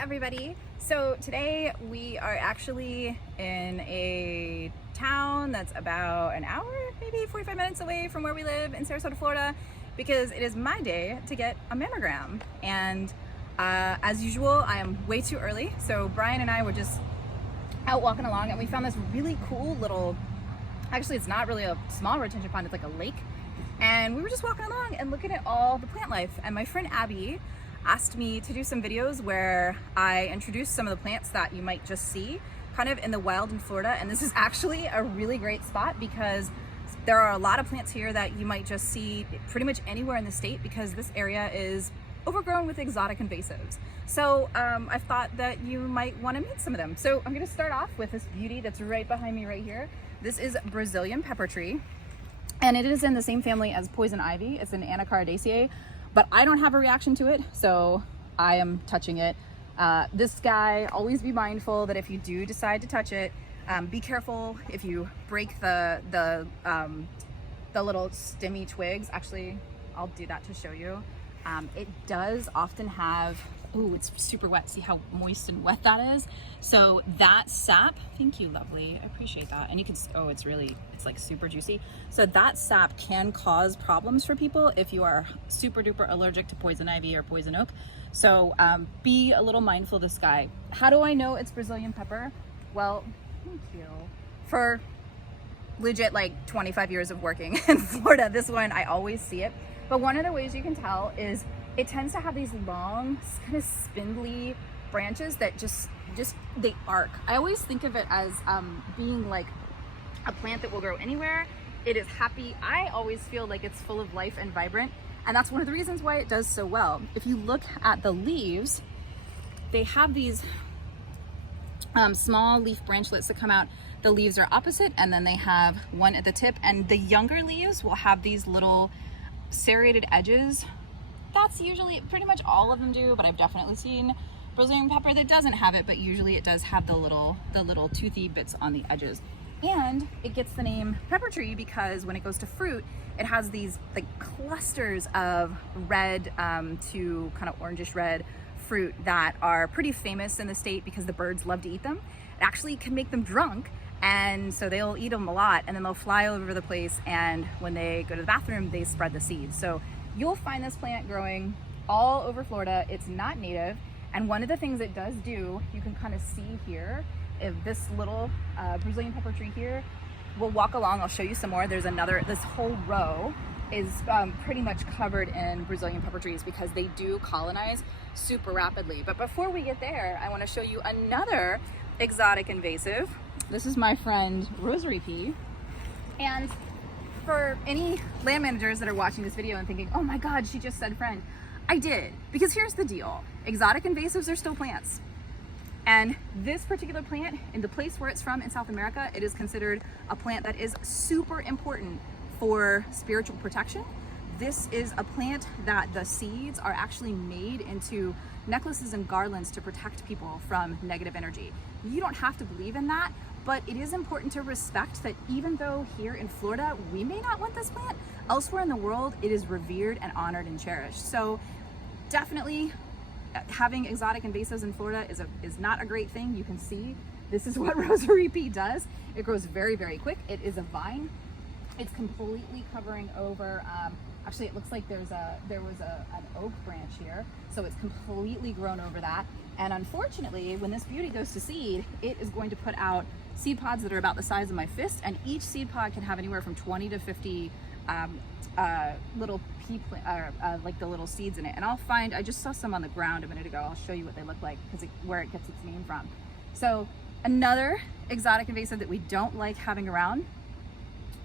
everybody. So today we are actually in a town that's about an hour, maybe 45 minutes away from where we live in Sarasota, Florida, because it is my day to get a mammogram. And as usual, I am way too early. So Brian and I were just out walking along and we found this really cool little, actually it's not really a small retention pond, it's like a lake. And we were just walking along and looking at all the plant life. And my friend Abby asked me to do some videos where I introduce some of the plants that you might just see kind of in the wild in Florida. And this is actually a really great spot because there are a lot of plants here that you might just see pretty much anywhere in the state because this area is overgrown with exotic invasives. So I thought that you might want to meet some of them. So I'm going to start off with this beauty that's right behind me right here. This is Brazilian pepper tree. And it is in the same family as poison ivy. It's an Anacardiaceae, but I don't have a reaction to it, so I am touching it. This guy, always be mindful that if you do decide to touch it, be careful if you break the little stemmy twigs. Actually, I'll do that to show you. It does often have, oh, it's super wet. See how moist and wet that is? So that sap, thank you, lovely. I appreciate that. And you can, oh, it's like super juicy. So that sap can cause problems for people if you are super duper allergic to poison ivy or poison oak. So be a little mindful of this guy. How do I know it's Brazilian pepper? Well, thank you. For legit like 25 years of working in Florida, this one, I always see it. But one of the ways you can tell is it tends to have these long, kind of spindly branches that just they arc. I always think of it as being like a plant that will grow anywhere. It is happy. I always feel like it's full of life and vibrant, and that's one of the reasons why it does so well. If you look at the leaves, they have these small leaf branchlets that come out. The leaves are opposite, and then they have one at the tip, and the younger leaves will have these little serrated edges. That's usually, pretty much all of them do, but I've definitely seen Brazilian pepper that doesn't have it, but usually it does have the little toothy bits on the edges. And it gets the name pepper tree because when it goes to fruit, it has these like clusters of red to kind of orangish red fruit that are pretty famous in the state because the birds love to eat them. It actually can make them drunk, and so they'll eat them a lot, and then they'll fly all over the place, and when they go to the bathroom, they spread the seeds. So you'll find this plant growing all over Florida. It's not native, and one of the things it does do, you can kind of see here, if this little Brazilian pepper tree here, we'll walk along, I'll show you some more. There's another, this whole row is pretty much covered in Brazilian pepper trees because they do colonize super rapidly. But before we get there, I want to show you another exotic invasive. This is my friend Rosary P. And for any land managers that are watching this video and thinking, oh my God, she just said friend, I did. Because here's the deal. Exotic invasives are still plants. And this particular plant, in the place where it's from in South America, it is considered a plant that is super important for spiritual protection. This is a plant that the seeds are actually made into necklaces and garlands to protect people from negative energy. You don't have to believe in that, but it is important to respect that even though here in Florida, we may not want this plant, elsewhere in the world, it is revered and honored and cherished. So definitely having exotic invasives in Florida is not a great thing. You can see this is what Rosary P does. It grows very, very quick. It is a vine. It's completely covering over, actually it looks like there was an oak branch here, so it's completely grown over that. And unfortunately, when this beauty goes to seed, it is going to put out seed pods that are about the size of my fist, and each seed pod can have anywhere from 20 to 50 little like the little seeds in it. And I just saw some on the ground a minute ago. I'll show you what they look like because where it gets its name from. So another exotic invasive that we don't like having around,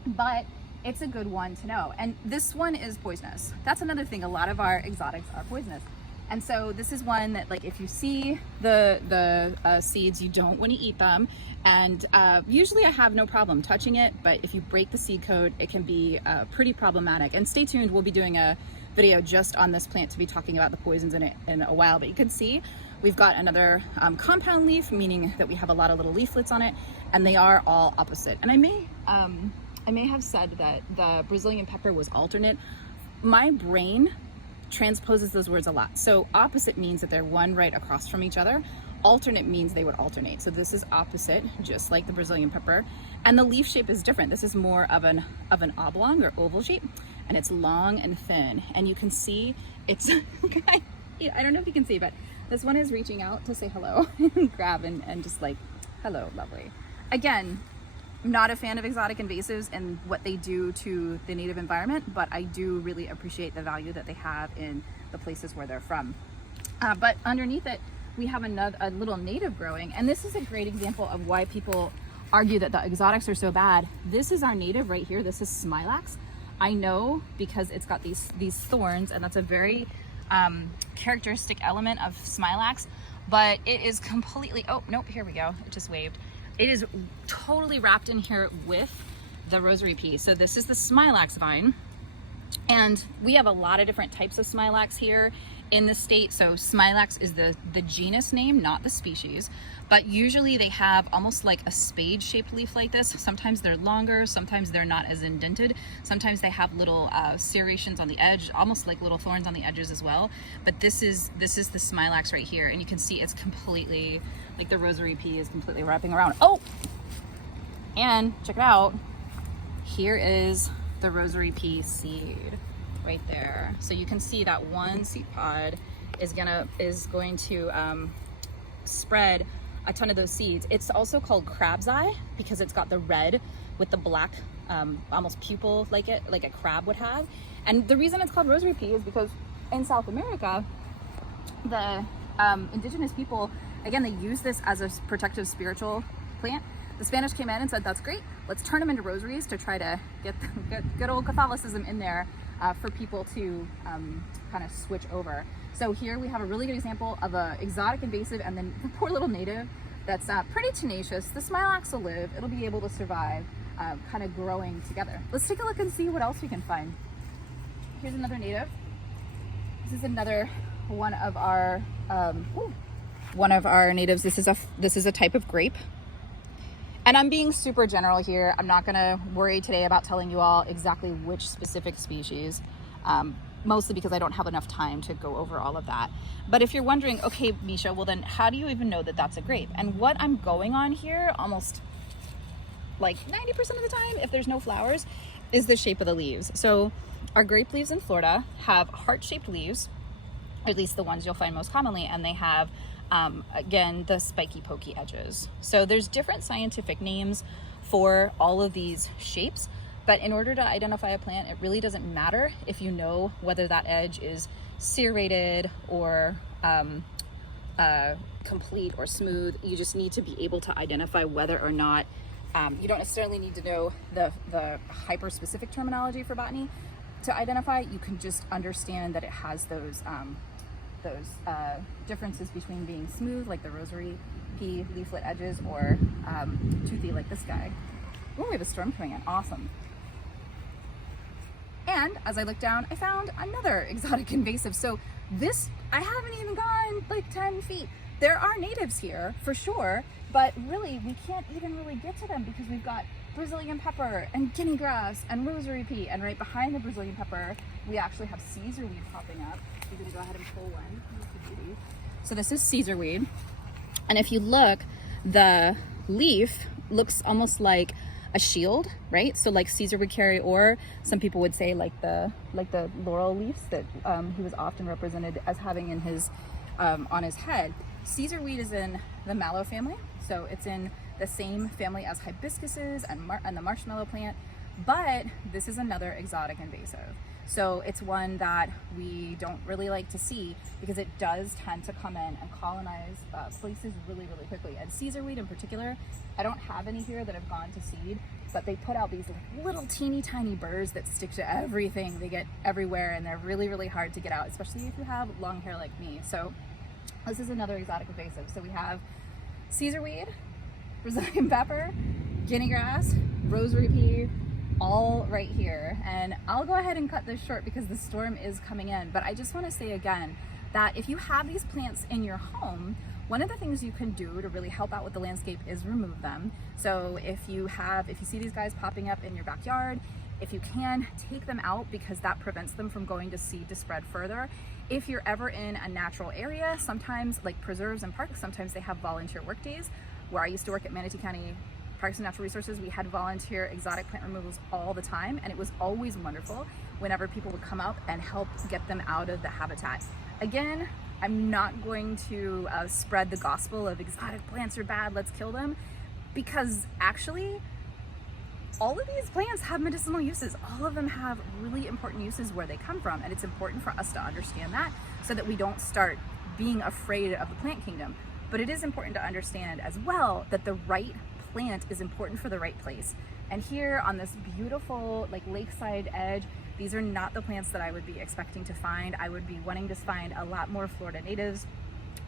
but it's a good one to know. And this one is poisonous. That's another thing. A lot of our exotics are poisonous. And so this is one that, like, if you see the seeds, you don't want to eat them. And usually I have no problem touching it, but if you break the seed coat, it can be pretty problematic. And stay tuned, we'll be doing a video just on this plant to be talking about the poisons in it in a while. But you can see we've got another compound leaf, meaning that we have a lot of little leaflets on it, and they are all opposite. And I may have said that the Brazilian pepper was alternate. My brain transposes those words a lot. So opposite means that they're one right across from each other. Alternate means they would alternate. So this is opposite, just like the Brazilian pepper. And the leaf shape is different. This is more of an oblong or oval shape, and it's long and thin. And you can see it's, I don't know if you can see, but this one is reaching out to say hello and grab and just like, hello, lovely. Again, I'm not a fan of exotic invasives and what they do to the native environment, but I do really appreciate the value that they have in the places where they're from. But underneath it, we have a little native growing, and this is a great example of why people argue that the exotics are so bad. This is our native right here. This is Smilax. I know because it's got these thorns, and that's a very characteristic element of Smilax, but it is completely, oh nope, here we go, it just waved. It is totally wrapped in here with the Rosary P. So this is the Smilax vine, and we have a lot of different types of Smilax here in the state. So Smilax is the genus name, not the species, but usually they have almost like a spade shaped leaf like this. Sometimes they're longer, sometimes they're not as indented, sometimes they have little serrations on the edge, almost like little thorns on the edges as well. But this is the Smilax right here, and you can see it's completely, like the Rosary P is completely wrapping around. Oh, and check it out, here is the Rosary P seed right there. So you can see that one seed pod is going to spread a ton of those seeds. It's also called crab's eye because it's got the red with the black almost pupil like a crab would have. And the reason it's called Rosary P is because in South America, the indigenous people, again, they use this as a protective spiritual plant. The Spanish came in and said, that's great, let's turn them into rosaries to try to get good old Catholicism in there for people to kind of switch over. So here we have a really good example of a exotic invasive, and then the poor little native that's pretty tenacious. The Smilax will live, it'll be able to survive, kind of growing together. Let's take a look and see what else we can find. Here's another native. This is another one of our natives. This is a type of grape. And I'm being super general here. I'm not gonna worry today about telling you all exactly which specific species, mostly because I don't have enough time to go over all of that. But if you're wondering, okay, Misha, well then how do you even know that that's a grape? And what I'm going on here, almost like 90% of the time, if there's no flowers, is the shape of the leaves. So our grape leaves in Florida have heart-shaped leaves, or at least the ones you'll find most commonly, and they have again, the spiky pokey edges. So there's different scientific names for all of these shapes, but in order to identify a plant, it really doesn't matter if you know whether that edge is serrated or complete or smooth. You just need to be able to identify whether or not, you don't necessarily need to know the hyper-specific terminology for botany to identify. You can just understand that it has those differences between being smooth, like the Rosary P leaflet edges, or toothy, like this guy. Oh, we have a storm coming in. Awesome. And as I looked down, I found another exotic invasive. So this, I haven't even gone like 10 feet. There are natives here for sure, but really we can't even really get to them because we've got Brazilian pepper and guinea grass and Rosary P, and right behind the Brazilian pepper we actually have Caesar weed popping up. I'm gonna go ahead and pull one. So this is Caesar weed, and if you look, the leaf looks almost like a shield, right? So like Caesar would carry, or some people would say like the laurel leaves that he was often represented as having in his on his head. Caesar weed is in the mallow family, so it's in the same family as hibiscuses and the marshmallow plant, but this is another exotic invasive. So it's one that we don't really like to see because it does tend to come in and colonize places really, really quickly. And Caesar weed in particular, I don't have any here that have gone to seed, but they put out these little teeny tiny burrs that stick to everything. They get everywhere and they're really, really hard to get out, especially if you have long hair like me. So this is another exotic invasive. So we have Caesar weed, Brazilian pepper, guinea grass, Rosary P, all right here. And I'll go ahead and cut this short because the storm is coming in, but I just want to say again that if you have these plants in your home, one of the things you can do to really help out with the landscape is remove them. So if you see these guys popping up in your backyard If you can, take them out because that prevents them from going to seed to spread further. If you're ever in a natural area, sometimes like preserves and parks, sometimes they have volunteer work days. Where I used to work at Manatee County Parks and Natural Resources, we had volunteer exotic plant removals all the time, and it was always wonderful whenever people would come up and help get them out of the habitat. Again, I'm not going to spread the gospel of exotic plants are bad, let's kill them, because actually all of these plants have medicinal uses. All of them have really important uses where they come from, and it's important for us to understand that so that we don't start being afraid of the plant kingdom. But it is important to understand as well that the right plant is important for the right place. And here on this beautiful like lakeside edge, these are not the plants that I would be expecting to find. I would be wanting to find a lot more Florida natives.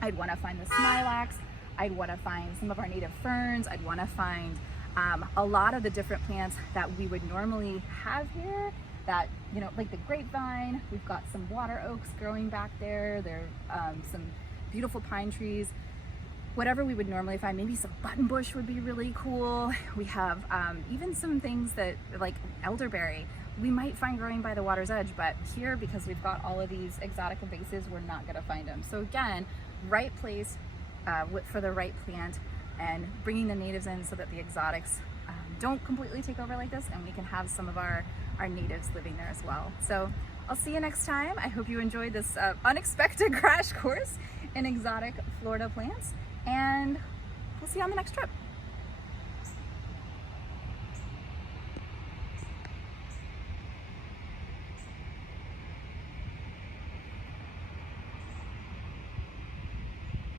I'd want to find the smilax. I'd want to find some of our native ferns. I'd want to find a lot of the different plants that we would normally have here that, you know, like the grapevine. We've got some water oaks growing back there. There are some beautiful pine trees. Whatever we would normally find, maybe some buttonbush would be really cool. We have even some things that like elderberry we might find growing by the water's edge, but here, because we've got all of these exotic invasives, we're not gonna find them. So again, right place for the right plant, and bringing the natives in so that the exotics don't completely take over like this, and we can have some of our natives living there as well. So I'll see you next time. I hope you enjoyed this unexpected crash course in exotic Florida plants, and we'll see you on the next trip.